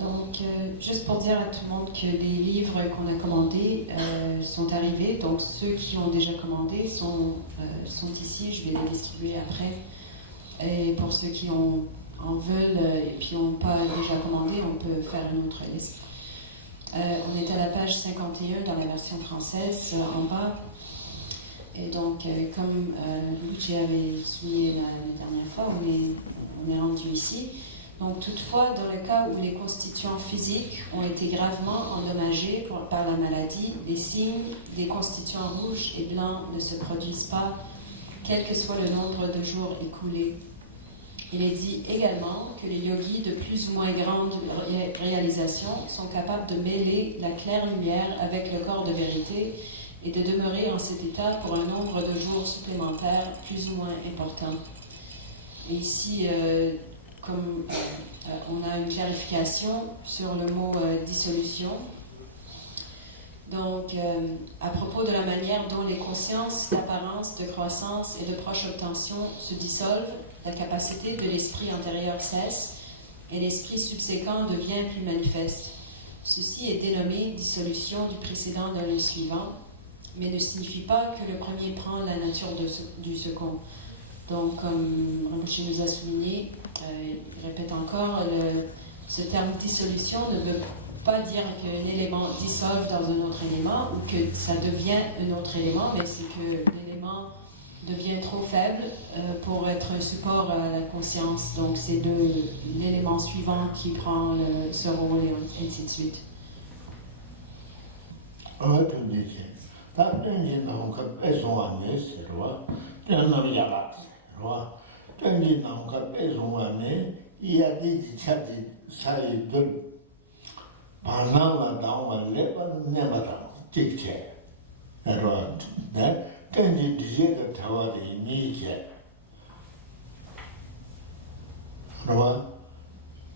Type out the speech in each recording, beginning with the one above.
Donc, juste pour dire à tout le monde que les livres qu'on a commandés sont arrivés. Donc, ceux qui ont déjà commandé sont ici. Je vais les distribuer après. Et pour ceux qui en veulent et qui n'ont pas déjà commandé, on peut faire une autre liste. On est à la page 51 dans la version française, en bas. Et donc, comme Luigi avait souligné la dernière fois, on est rendu ici. Donc, toutefois, dans le cas où les constituants physiques ont été gravement endommagés par la maladie, les signes des constituants rouges et blancs ne se produisent pas, quel que soit le nombre de jours écoulés. Il est dit également que les yogis de plus ou moins grande réalisation sont capables de mêler la claire lumière avec le corps de vérité et de demeurer en cet état pour un nombre de jours supplémentaires plus ou moins important. Et ici, comme on a une clarification sur le mot dissolution. Donc, à propos de la manière dont les consciences d'apparence, de croissance et de proche obtention se dissolvent, la capacité de l'esprit antérieur cesse et l'esprit subséquent devient plus manifeste. Ceci est dénommé dissolution du précédent dans le suivant, mais ne signifie pas que le premier prend la nature du second. Donc, comme Rinpoche nous a souligné, il répète encore, ce terme dissolution ne veut pas dire qu'un élément dissolve dans un autre élément ou que ça devient un autre élément, mais c'est que l'élément devient trop faible pour être un support à la conscience. Donc, c'est l'élément suivant qui prend ce rôle et ainsi de suite.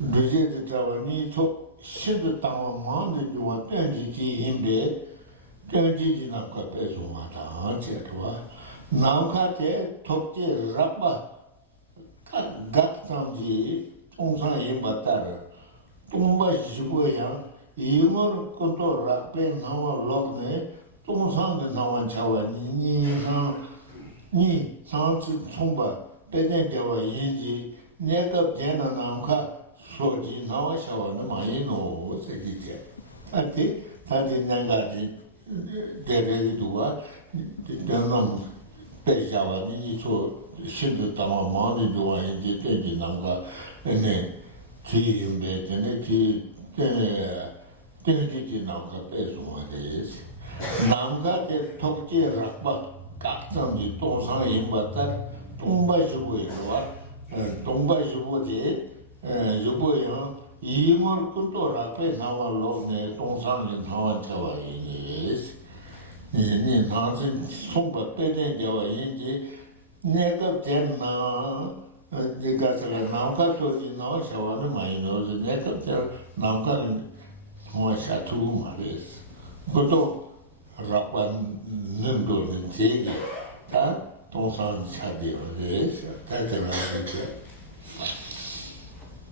Deuxième Tawani, c'est de temps de doigt, un dit Himbe, un dit n'a pas fait son matin, c'est toi. Nankate, Tokte, Rapa, Gatandi, Tonsan Batar, Tomba Shibuya, Yumor Koto Rapen, Nawa Logne, Tonsan de Nawan Chawa, Ni, Sans Somba, Peden Jawa Yinji, Nekap Jena Namka. 소지 나와셔는 많이 놓고 세기제. 하여튼 다들 내가지 대대도와 저는 배자와 이소 신도 담아 많이 좋아했지 되지 나가 네 기름에 되네 기 되지 나가 배송하듯이 남가게 톡지 락바 각성이 동상에 맞다 동바주고요. 동바주고지 요거요 이물 끝도 앞에 나와로네 동상이 나와줘야지 네 나한테 손바 빼대 줘야지 내가 됐나 내가 잘 나가 소리 나와서는 많이 넣어서 내가 잘 나가 뭐샤투 말이지 그것도 라관 능도는 제가 다 동상 차비요 그래서 다들어야지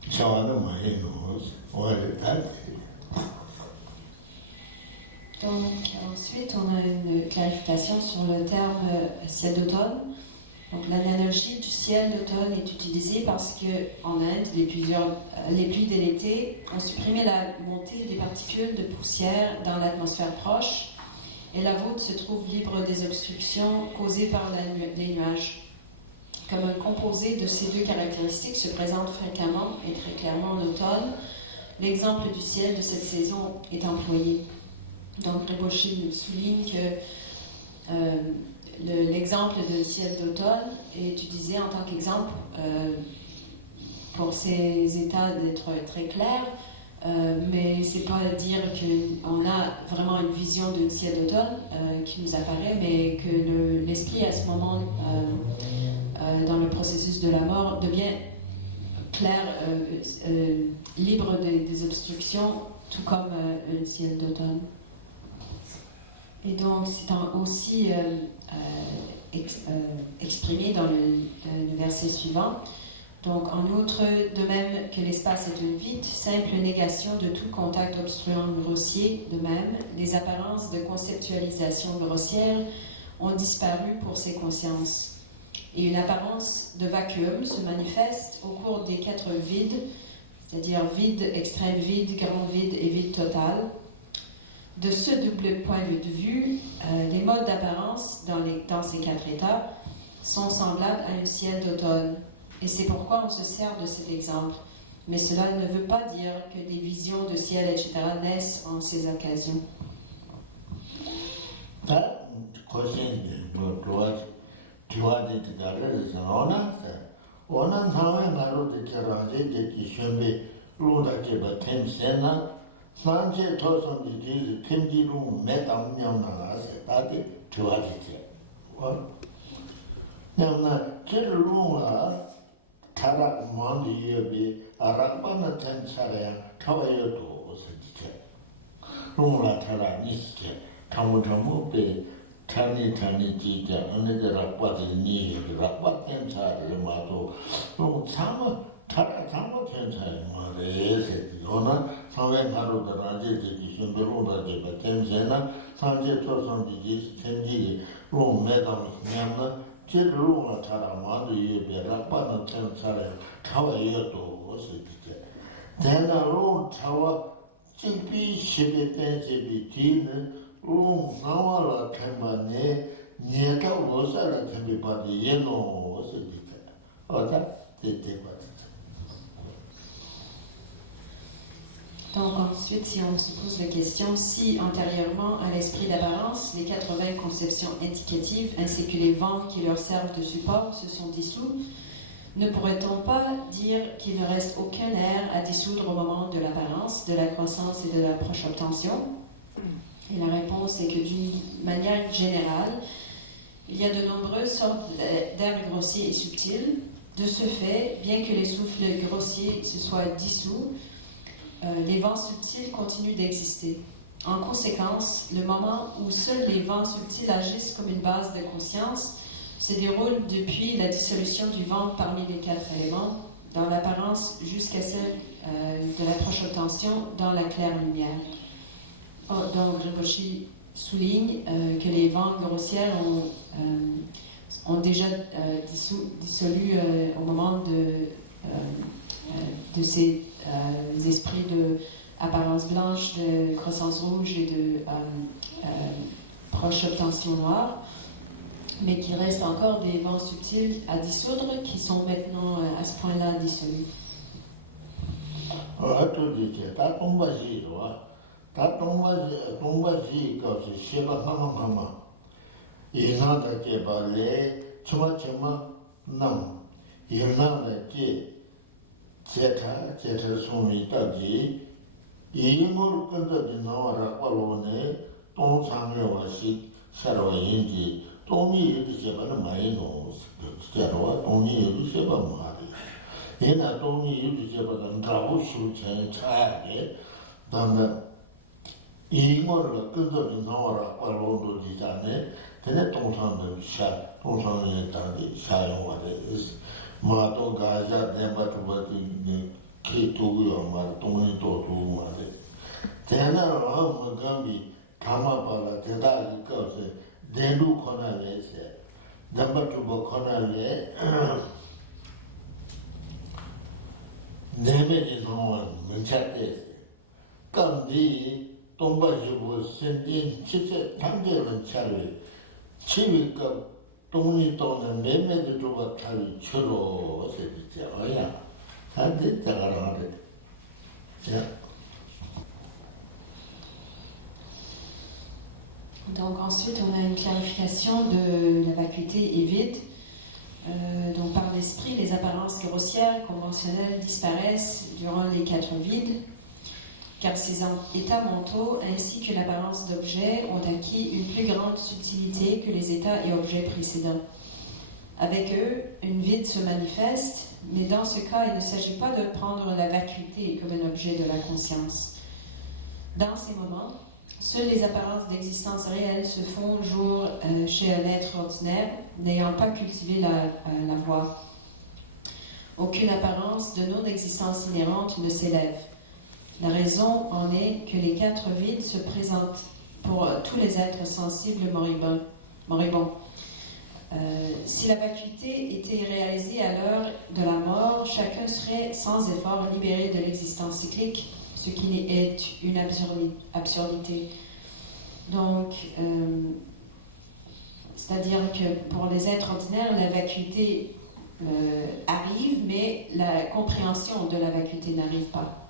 Donc ensuite on a une clarification sur le terme ciel d'automne. Donc l'analogie du ciel d'automne est utilisée parce que en Inde les pluies de l'été ont supprimé la montée des particules de poussière dans l'atmosphère proche et la voûte se trouve libre des obstructions causées par les nuages. Comme un composé de ces deux caractéristiques se présente fréquemment et très clairement en automne, l'exemple du ciel de cette saison est employé. Donc Rinpoché souligne que l'exemple de ciel d'automne est utilisé en tant qu'exemple pour ces états d'être très clairs, mais c'est pas dire qu'on a vraiment une vision d'un ciel d'automne qui nous apparaît, mais que l'esprit à ce moment dans le processus de la mort devient clair, libre des obstructions, tout comme un ciel d'automne. Et donc c'est aussi exprimé dans le verset suivant. Donc en outre, de même que l'espace est un vide, simple négation de tout contact obstruant grossier, de même, les apparences de conceptualisation grossière ont disparu pour ces consciences. Et une apparence de vacuum se manifeste au cours des 4 vides, c'est-à-dire vide, extrême vide, grand vide et vide total. De ce double point de vue, les modes d'apparence dans ces 4 états sont semblables à un ciel d'automne. Et c'est pourquoi on se sert de cet exemple. Mais cela ne veut pas dire que des visions de ciel, etc. naissent en ces occasions. 타락 만디여비 아락바나 텐차야 타와여도 오스디체 롱라 타라 니스체 타무타무베 타니 지자 어느데라 빠지니 락바 텐차를 마도 롱 참아 타라 참아 텐차야 마레세 요나 사회 바로다라지 지신베로다지 텐세나 산제 토선디지 텐지 롱 메담 냠나 제로가 타라마도 이에 라빠는 텐차래 타와여도 오스디체 대나로 타와 찡비 시베텐제비 뒤는 롱 나와라 텐만에 니가 오사라 텐비바디 예노 오스디체 어다 데데바. Donc ensuite, si on se pose la question, si antérieurement à l'esprit d'apparence, les 80 conceptions indicatives ainsi que les vents qui leur servent de support se sont dissous, ne pourrait-on pas dire qu'il ne reste aucun air à dissoudre au moment de l'apparence, de la croissance et de la proche obtention? Et la réponse est que d'une manière générale, il y a de nombreuses sortes d'airs grossiers et subtils, De ce fait, bien que les souffles grossiers se soient dissous, les vents subtils continuent d'exister. En conséquence, le moment où seuls les vents subtils agissent comme une base de conscience se déroule depuis la dissolution du vent parmi les 4 éléments, dans l'apparence jusqu'à celle de la proche obtention dans la claire lumière. Donc, Rinpoche souligne que les vents grossières ont déjà dissolu au moment de ces esprits de apparence blanche, de croissance rouge et de proche obtention noire, mais qu'il reste encore des vents subtils à dissoudre qui sont maintenant à ce point-là dissolus. Donc ensuite, on a une clarification de la vacuité et vide. Donc par l'esprit, les apparences grossières, conventionnelles disparaissent durant les 4 vides, car ces états mentaux ainsi que l'apparence d'objets ont acquis une plus grande subtilité que les états et objets précédents. Avec eux, une vide se manifeste, mais dans ce cas, il ne s'agit pas de prendre la vacuité comme un objet de la conscience. Dans ces moments, seules les apparences d'existence réelle se font jour chez un être ordinaire n'ayant pas cultivé la voie. Aucune apparence de non-existence inhérente ne s'élève. La raison en est que les 4 vides se présentent pour tous les êtres sensibles moribonds. Si la vacuité était réalisée à l'heure de la mort, chacun serait sans effort libéré de l'existence cyclique, ce qui est une absurdité. Donc, c'est-à-dire que pour les êtres ordinaires, la vacuité arrive, mais la compréhension de la vacuité n'arrive pas.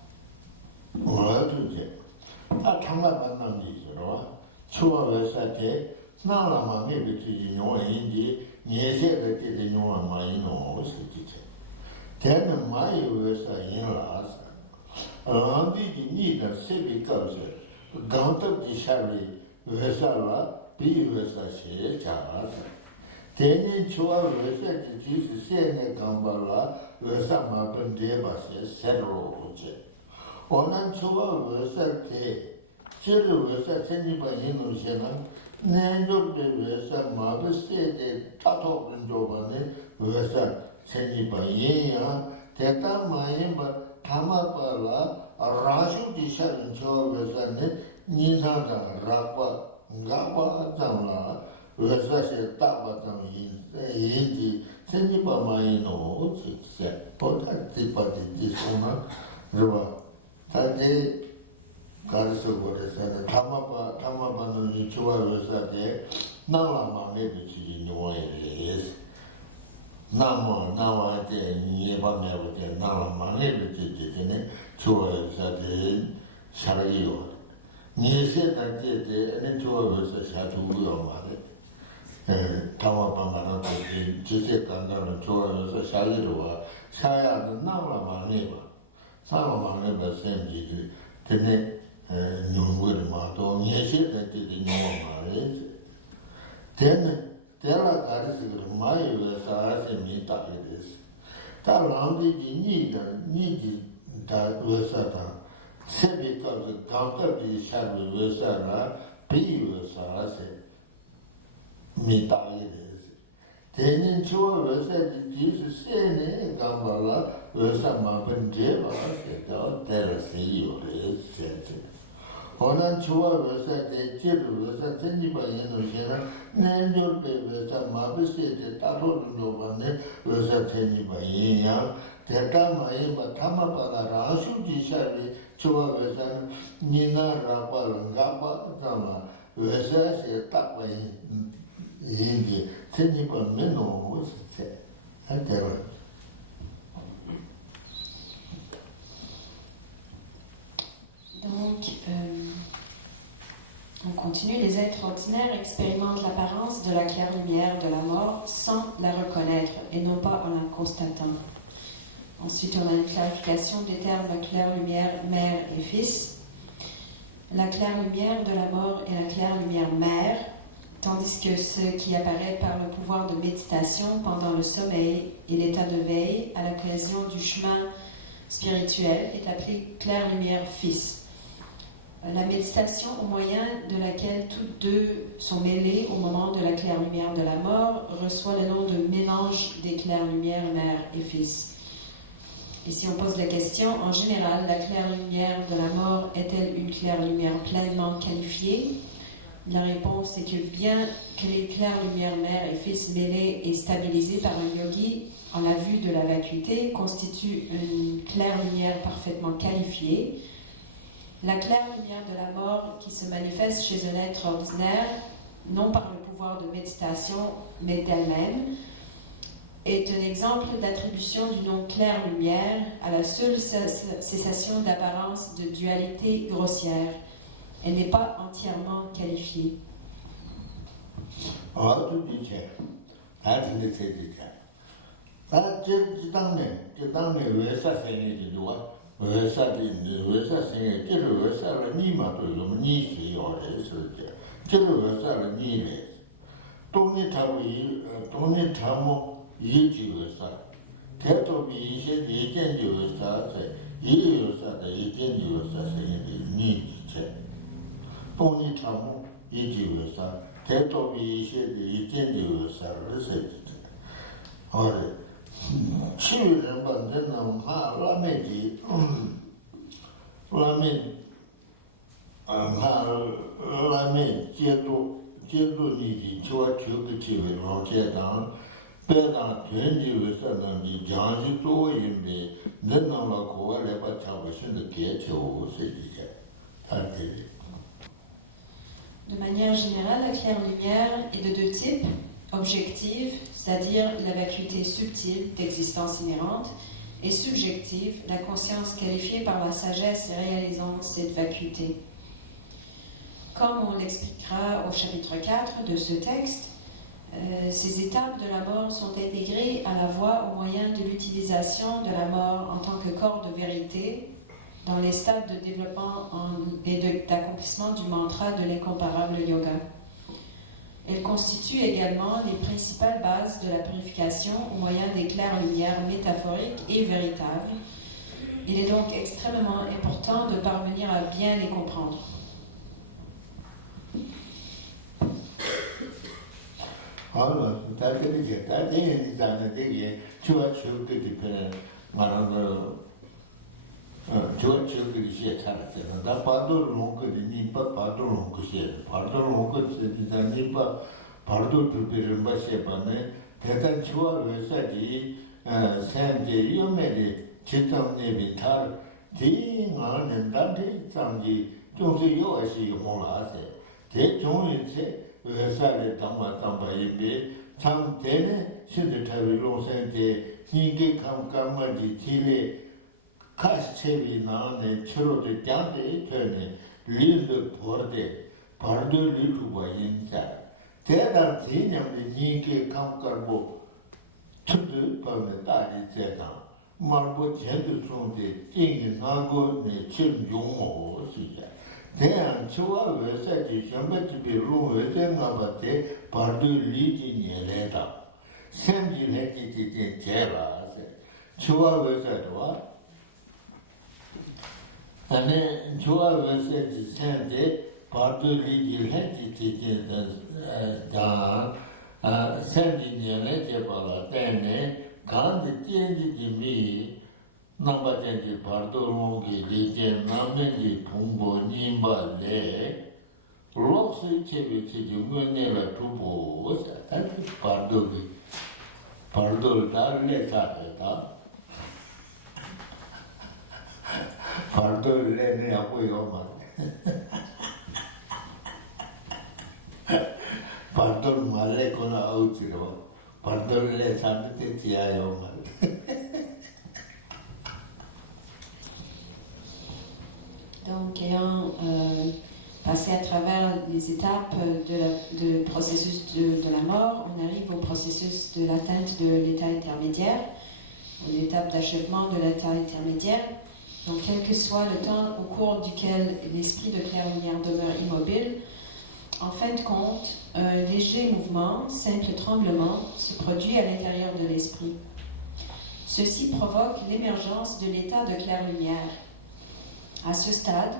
다람디 니디 다 외사다 세비가서 강답이 샤르 외사라 비외사라세 미다이레 대는 주어 외사지 뒤스 세네 감발라 외사만 번제바 세다 데르세요레 세세 오늘 주어 외사지 제르 외사 전지바에는 제가 nenjurpe vesa mabise tato jobane vesa tenibaya teta mai batama para rasu jisari chua vesa nina rapa ngapa sama vesa se tapai ingi teniba meno se atero. Donc, on continue. Les êtres ordinaires expérimentent l'apparence de la claire lumière de la mort sans la reconnaître et non pas en la constatant. Ensuite, on a une clarification des termes claire lumière, mère et fils. La claire lumière de la mort est la claire lumière mère, tandis que ce qui apparaît par le pouvoir de méditation pendant le sommeil et l'état de veille à l'occasion du chemin spirituel est appelé claire lumière fils. La méditation au moyen de laquelle toutes deux sont mêlées au moment de la claire lumière de la mort reçoit le nom de mélange des claires lumières mère et fils. Et si on pose la question, en général, la claire lumière de la mort est-elle une claire lumière pleinement qualifiée? La réponse est que bien que les claires lumières mère et fils mêlées et stabilisées par un yogi en la vue de la vacuité constituent une claire lumière parfaitement qualifiée, la claire lumière de la mort qui se manifeste chez un être ordinaire, non par le pouvoir de méditation, mais d'elle-même, est un exemple d'attribution du nom claire lumière à la seule cessation d'apparence de dualité grossière. Elle n'est pas entièrement qualifiée. De manière générale, la claire lumière est de deux types. Objective, c'est-à-dire la vacuité subtile d'existence inhérente, et subjective, la conscience qualifiée par la sagesse réalisant cette vacuité. Comme on l'expliquera au chapitre 4 de ce texte, ces étapes de la mort sont intégrées à la voie au moyen de l'utilisation de la mort en tant que corps de vérité dans les stades de développement et d'accomplissement du mantra de l'incomparable yoga. Elle constitue également les principales bases de la purification au moyen des claires lumières métaphoriques et véritables. Il est donc extrêmement important de parvenir à bien les comprendre. Kaschevi nane chiro de jante tene linde porde pardo liluba yinsa tena zinyam de nike kamkarbo tudu pame tari zeta marbo jendu sonde jingi nango ne chim yungo siya tena chiwa wesa ji shambatibi lu wese ngabate pardo liji nyeleta semji neki jite jera se Chua Vesadwa. And Chua Vesad Sante, Parto Ligi Henti Dan, Sandy Nyanete Palatane, Gandhi Tiendi Mi, Number 10 Parto Longi, Ligian Nameni, Pumbo, Nimba Le, Roxy Chevici, Munela Tubo, was that Pardo. Pardo Darle Sata. Pardo Lene Apoyoma. Pardo Malekona Outro. Pardo Le Sante Tiayoma. Donc, ayant passé à travers les étapes du processus de la mort, on arrive au processus de l'atteinte de l'état intermédiaire, l'étape d'achèvement de l'état intermédiaire. Donc, quel que soit le temps au cours duquel l'esprit de clair-lumière demeure immobile, en fin de compte, un léger mouvement, simple tremblement, se produit à l'intérieur de l'esprit. Ceci provoque l'émergence de l'état de clair-lumière. À ce stade,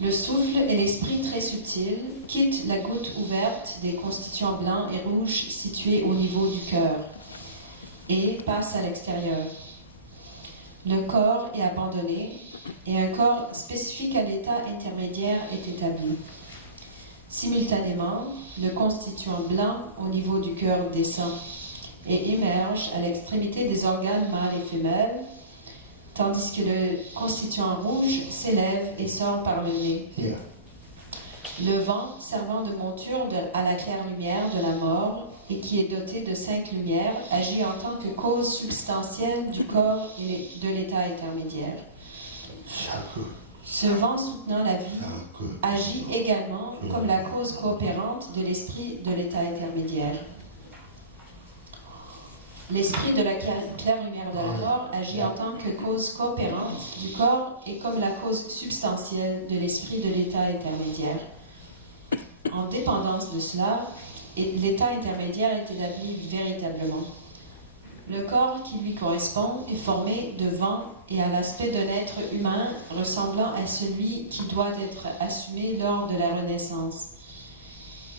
le souffle et l'esprit très subtil quittent la goutte ouverte des constituants blancs et rouges situés au niveau du cœur et passent à l'extérieur. Le corps est abandonné et un corps spécifique à l'état intermédiaire est établi. Simultanément, le constituant blanc au niveau du cœur descend et émerge à l'extrémité des organes mâles et femelles, tandis que le constituant rouge s'élève et sort par le nez. Yeah. Le vent, servant de monture à la claire lumière de la mort et qui est doté de 5 lumières, agit en tant que cause substantielle du corps et de l'état intermédiaire. Ce vent soutenant la vie agit également comme la cause coopérante de l'esprit de l'état intermédiaire. L'esprit de la claire lumière de la mort agit en tant que cause coopérante du corps et comme la cause substantielle de l'esprit de l'état intermédiaire. En dépendance de cela, l'état intermédiaire est établi véritablement. Le corps qui lui correspond est formé de vent et a l'aspect d'un être humain ressemblant à celui qui doit être assumé lors de la Renaissance.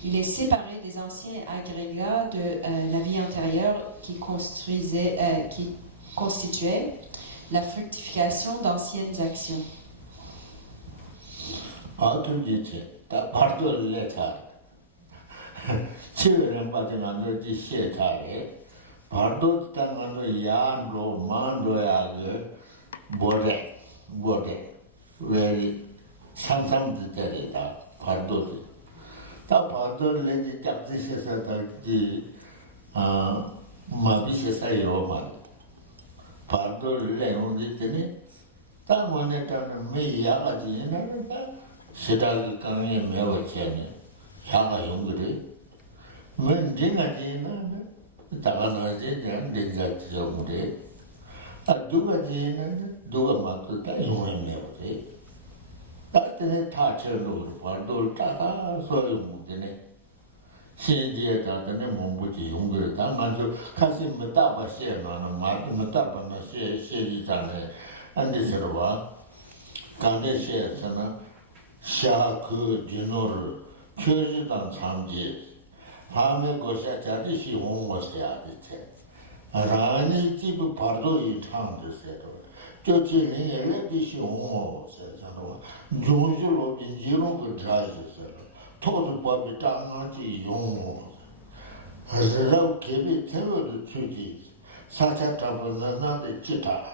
Il est séparé des anciens agrégats de la vie antérieure qui constituaient la fructification d'anciennes actions. 다 봐도 레지 잡지셔서 달지 마비셔서요만 봐도 레온이 되니 다 모네타는 메야가지는 다 시달 강에 메워체니 향가 용들이 뭔지가지는 다가나지 된자 지역물에 누가지는 누가 막고 다 용을 메워체 따뜻한 타처로 발도를 따라 소용되네. 신지에 따뜻한 몸부지 용도를 다 만져 가슴 못 따바시에는 말 못 따바나 시리잖아요. 안데서로 봐. 강대시에서는 샤그 진노를 표시당 참지 밤에 것에 자듯이 온 것이야 되체. 라니 집 발도이 참듯세도 저지는 엘레디시 온 것이야. 중주로 인지로 그자이서 토도법이 땅한지 용어 그래서 개비 테러를 주지 사자답은 나한테 지다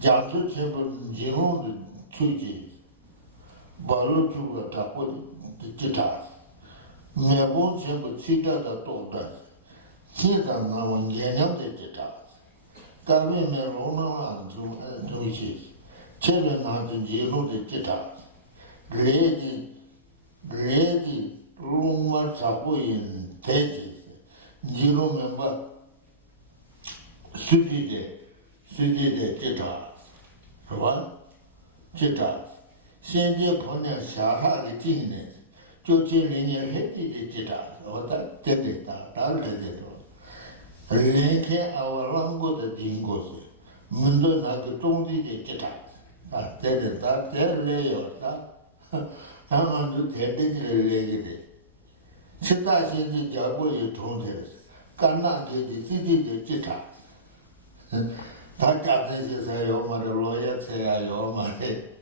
장수 제본 지로를 주지 바로 주고 답고 지다 매번 제본 지다다 또다 지다 나온 개념대 지다 까미메 로나만 주지 제는 나한테 예로를 찌다. 레디 롱만 잡고 있는 대지. 예로면 봐. 수지대 찌다. 그봐? 찌다. 현재 보내 사하게 찌네. 조지능을 했지 찌다. 어다 됐다. 달래대로. 레케 아월랑고도 딘 곳이. 문도 나도 동디게 기타 아 때렸다 때려요다 당한도 대대를 얘기해 시다신지 자고의 동생 간나지 시디지 기타 다 짜증이세요 말을 로야세요 말에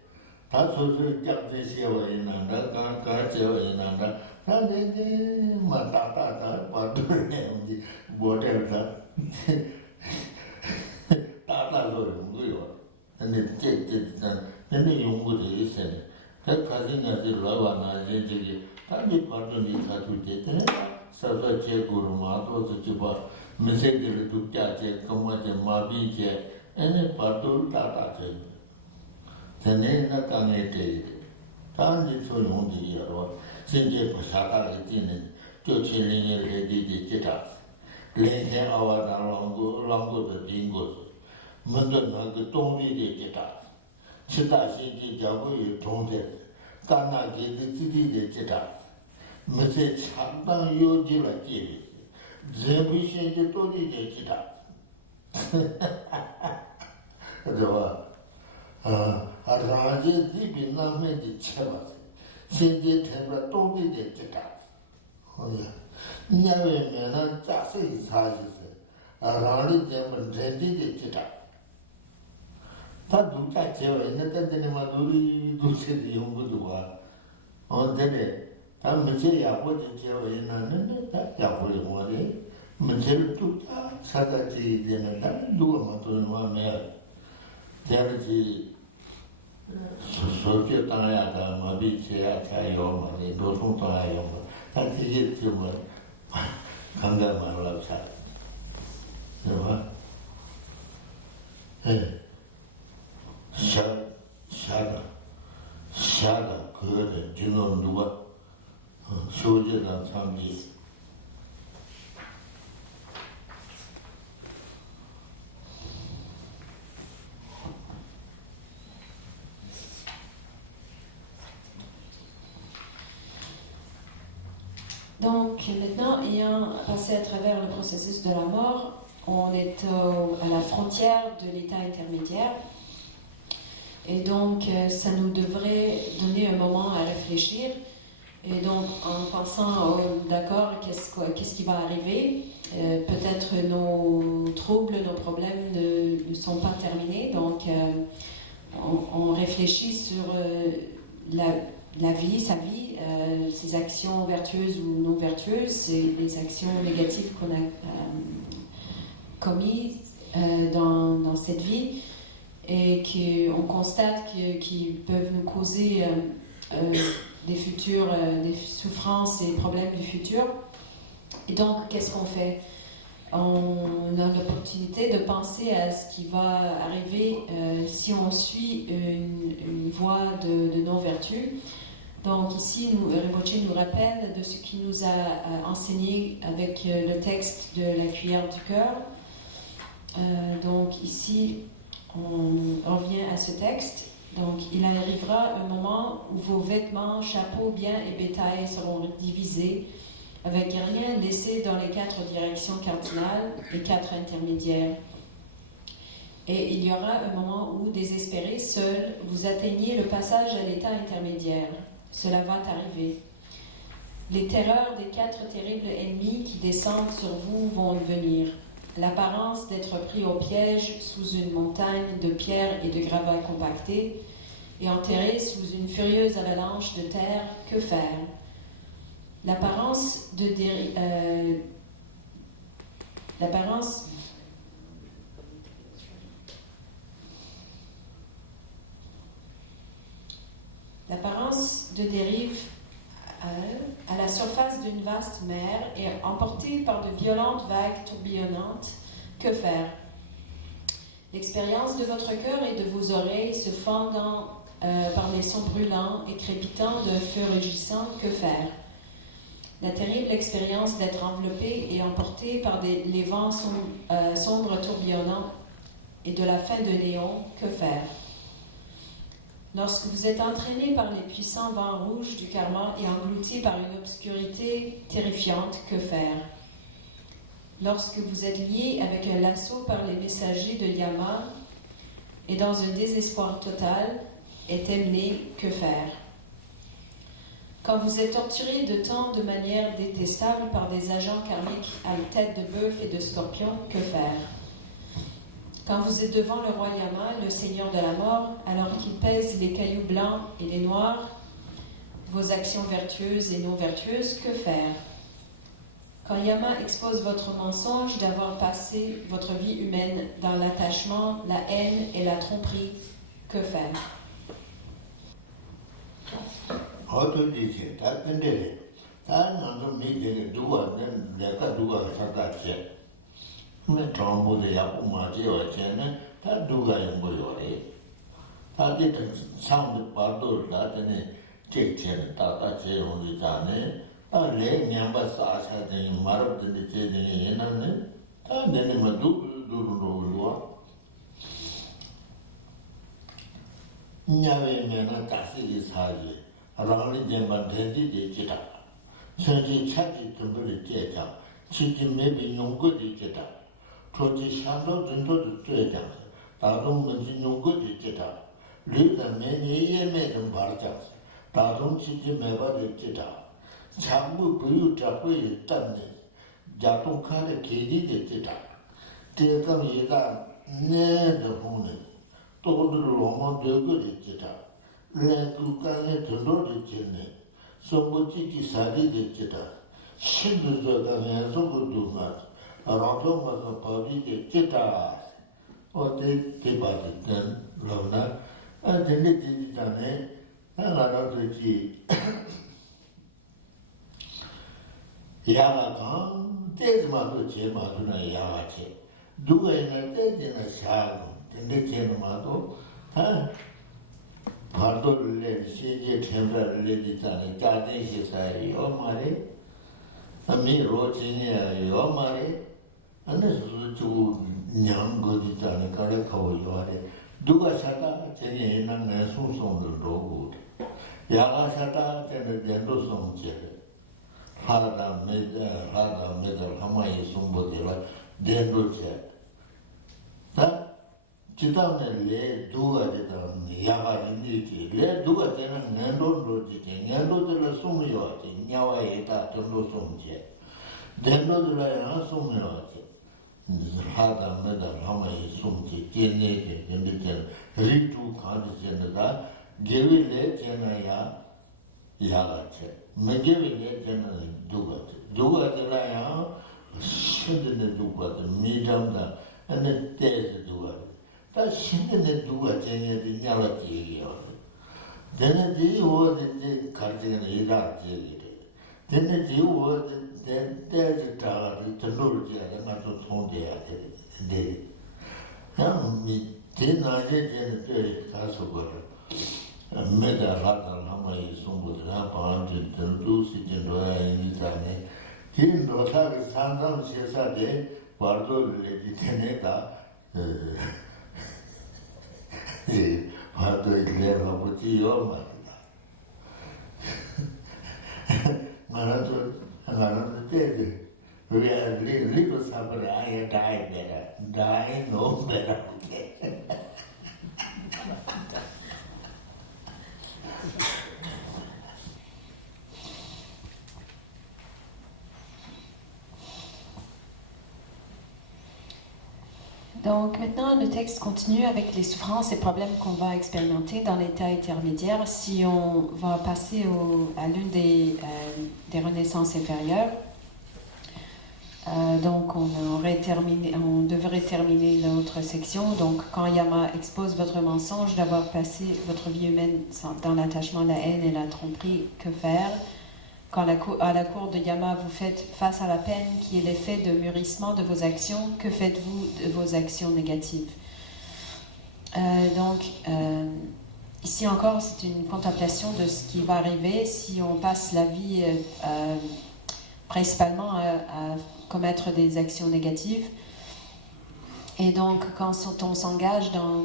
다 소소히 짝지시어 있는다 가가시어 있는다 다네네 마다다다 바들네 모델다 다다로 용구요 근데 째째단 근데 용구들이 있어요 다 가진아지 로와나 제지 다니 바들이 가두제네 서서 제구로 마도서 집어 메시지를 듣자제 그뭐제 마비제 에네 바들 다다제 전에나 강에 때 단지 소용이 여러 신제 부사가를 뛰는 조치링을 해디디 기타 렌해 아와다 랑고도 딩고 먼저 나그 동리의 기타 치다시기 자고의 동대 까나게 지지의 기타 메세 참당 요지라 끼리 제비신제 또리의 기타 그래서 라제 집이 남에게 채봤어. 신제 텐과 동리의 기타 냐외면은 자세히 사시세 라리 제면 렌디의 기타 다 누가 제어 있는데 내가 우리 도시의 연구도 와 언제네 다 문제 야고지 제어 있는데 다 야고리 뭐래 문제를 뚝딱 사다지 되는다 누가 만드는 거면 대르지 소소게 따라야다 마비치야 차요 말이 노송 따라요 다 이게 좀 감당만 하려고 차 그래서 샤가 그거를 지금 누가 소재단 참지 Donc maintenant, ayant passé à travers le processus de la mort, on est à la frontière de l'état intermédiaire. Et donc, ça nous devrait donner un moment à réfléchir. Et donc, en pensant, d'accord, qu'est-ce qui va arriver, peut-être nos troubles, nos problèmes ne sont pas terminés. Donc, on réfléchit sur la vie, sa vie, ses actions vertueuses ou non vertueuses, les actions négatives qu'on a commises dans cette vie. Et qu'on constate qu'ils peuvent nous causer des souffrances et problèmes du futur. Et donc, qu'est-ce qu'on fait? On a l'opportunité de penser à ce qui va arriver si on suit une voie de non-vertu. Donc ici, Rinpoche nous rappelle de ce qu'il nous a enseigné avec le texte de la cuillère du cœur. Donc ici, on revient à ce texte. Donc, il arrivera un moment où vos vêtements, chapeaux, biens et bétail seront divisés, avec rien laissé dans les 4 directions cardinales et 4 intermédiaires. Et il y aura un moment où, désespérés, seuls, vous atteignez le passage à l'état intermédiaire. Cela va arriver. Les terreurs des 4 terribles ennemis qui descendent sur vous vont venir. L'apparence d'être pris au piège sous une montagne de pierres et de gravats compactés et enterré sous une furieuse avalanche de terre, que faire? L'apparence de dérive à la surface d'une vaste mer et emportée par de violentes vagues tourbillonnantes, que faire? L'expérience de votre cœur et de vos oreilles se fendant par les sons brûlants et crépitant de feu rugissant, que faire? La terrible expérience d'être enveloppé et emporté par les vents sombres tourbillonnants et de la fin de néon, que faire? Lorsque vous êtes entraîné par les puissants vents rouges du karma et englouti par une obscurité terrifiante, que faire? Lorsque vous êtes lié avec un lasso par les messagers de Yama et dans un désespoir total, est amené, que faire? Quand vous êtes torturé de tant de manières détestables par des agents karmiques à tête de bœuf et de scorpion, que faire? Quand vous êtes devant le roi Yama, le seigneur de la mort, alors qu'il pèse les cailloux blancs et les noirs, vos actions vertueuses et non vertueuses, que faire? Quand Yama expose votre mensonge d'avoir passé votre vie humaine dans l'attachement, la haine et la tromperie, que faire? Mais Trumbo de Yapumati or Chena, that do I am boy. That didn't sound Bardo Latine, Chechen, Tata Che on the Tane, a lay Nyamba Sasha, the Marab the Chedin in an and then a do. Nyave Mena Tassi is high, around the Jamban Tendi de Chita. Sergi Chati to the Cheta, Chichi maybe no good Cheta. Troji Shando Dunto to Treja, Tadum Mungo de Cheta, Lida many made them barjas, Tadum Chichi Meva de Cheta, Chabu Puyu Chapu Tande, Jatum Kare Kedi de Cheta, Tekam Yeda, Ne the Hune, Told Roma de Good Cheta, Lekukane to Lord de Chene, Sombochi Sadi de Cheta, Shindu Zogan so good do much. Roto was a public Cheta, or they departed them, Rona, and then they did it on it, and another G. Yamakan, there's Matu Chematuna Yamache. Do I not dead in a shadow, then they came Mato, huh? Pardo led, she temper lady Tani, Tati, she said, your money. A me wrote in your money. And this is to young good Italian Kalako. Duga Sata, Tene, and Nessun on the road. Yaga Sata, and the Dendosum Cherry. Hada made a Hamay Sumbodilla, Dendo Cher. That Chitan lay Duga Yaga in lay Duga and Nando Rojit, Nando de la Sumiotti, Yawa Eta, Tendosum Cher. Dendo de la Sumiotti. Hada Meda Hama Sumti, Kene, and the Ritu Kandis, Givile Janaya Yagache, Megivile Janay Dugat, Dugat Laya, shouldn't do what the medium and the dead Dugat. That shouldn't do what any of the Yalati. Then the was the Cardigan Iraq. Then the was then there's a tower, the Toluja, and not to Tondia. Me, then I did in the castle. Made a lot of Hamay Sumbu, Rapa, and Lucy, and Ryan. He knows how to stand on Cesade, Bardo, Lady Teneta, Bardo is there of the Another day, we are little somebody, I die better. Die no better. Donc maintenant, le texte continue avec les souffrances et problèmes qu'on va expérimenter dans l'état intermédiaire si on va passer à l'une des renaissances inférieures. Donc on devrait terminer l'autre section. Donc quand Yama expose votre mensonge d'avoir passé votre vie humaine dans l'attachement, la haine et la tromperie, que faire? Quand à la cour de Yama, vous faites face à la peine qui est l'effet de mûrissement de vos actions, que faites-vous de vos actions négatives? Ici encore, c'est une contemplation de ce qui va arriver si on passe la vie principalement à commettre des actions négatives. Et donc, quand on s'engage dans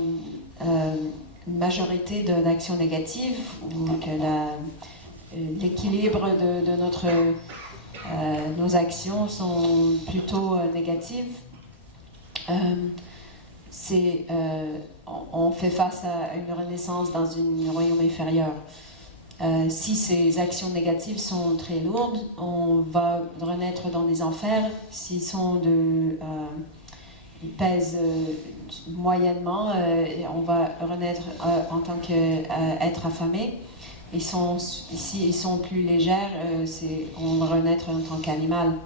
une majorité d'actions négatives, ou que l'équilibre de nos actions sont plutôt négatives, on fait face à une renaissance dans un royaume inférieur. Si ces actions négatives sont très lourdes, on va renaître dans des enfers. S'ils pèsent moyennement, on va renaître en tant qu'être affamé. S'ils sont plus légères, on va renaître en tant qu'animal.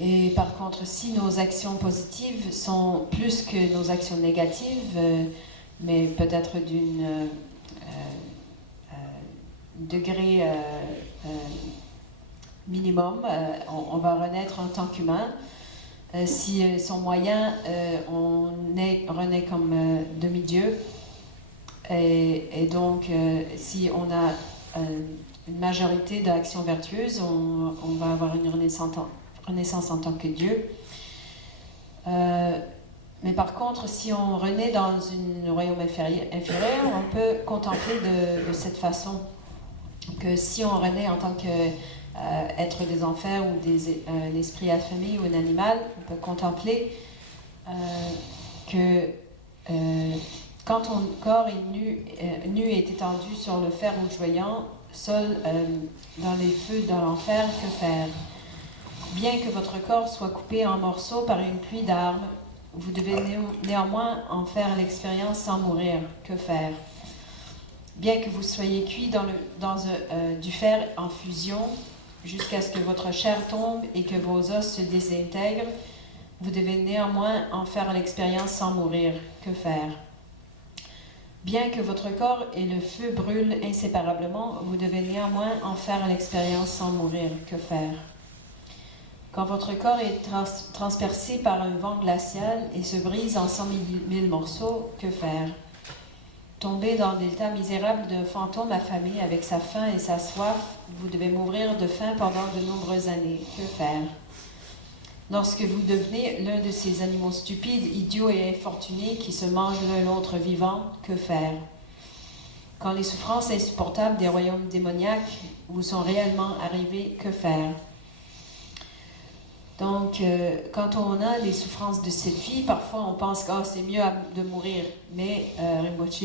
Et par contre, si nos actions positives sont plus que nos actions négatives, mais peut-être d'un degré minimum, on va renaître en tant qu'humain. Si sont moyens, on renaît comme demi-dieu. Et donc, si on a une majorité d'actions vertueuses, on va avoir une renaissance en tant que Dieu. Mais par contre, si on renaît dans un royaume inférieur, on peut contempler de cette façon que si on renaît en tant qu'être des enfers ou un esprit affamé ou un animal, on peut contempler que quand ton corps est nu est étendu sur le fer rougeoyant, seul dans les feux de l'enfer, que faire? Bien que votre corps soit coupé en morceaux par une pluie d'armes, vous devez néanmoins en faire l'expérience sans mourir. Que faire? Bien que vous soyez cuit dans du fer en fusion, jusqu'à ce que votre chair tombe et que vos os se désintègrent, vous devez néanmoins en faire l'expérience sans mourir. Que faire? Bien que votre corps et le feu brûlent inséparablement, vous devez néanmoins en faire l'expérience sans mourir. Que faire? Quand votre corps est transpercé par un vent glacial et se brise en 100 000 morceaux, que faire? Tomber dans l'état misérable d'un fantôme affamé avec sa faim et sa soif, vous devez mourir de faim pendant de nombreuses années. Que faire? Lorsque vous devenez l'un de ces animaux stupides, idiots et infortunés qui se mangent l'un l'autre vivant, que faire? Quand les souffrances insupportables des royaumes démoniaques vous sont réellement arrivées, que faire? Donc, quand on a les souffrances de cette vie, parfois on pense que c'est mieux de mourir. Mais Rinpoche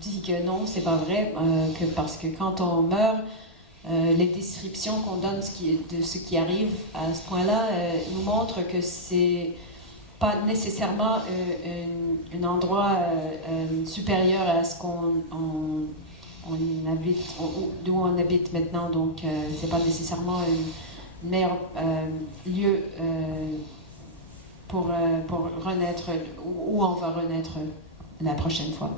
dit que non, c'est pas vrai, parce que quand on meurt, les descriptions qu'on donne de ce qui arrive à ce point-là nous montrent que c'est pas nécessairement un endroit supérieur à ce qu'on habite, d'où on habite maintenant. Donc, c'est pas nécessairement meilleur lieu pour renaître, où on va renaître la prochaine fois.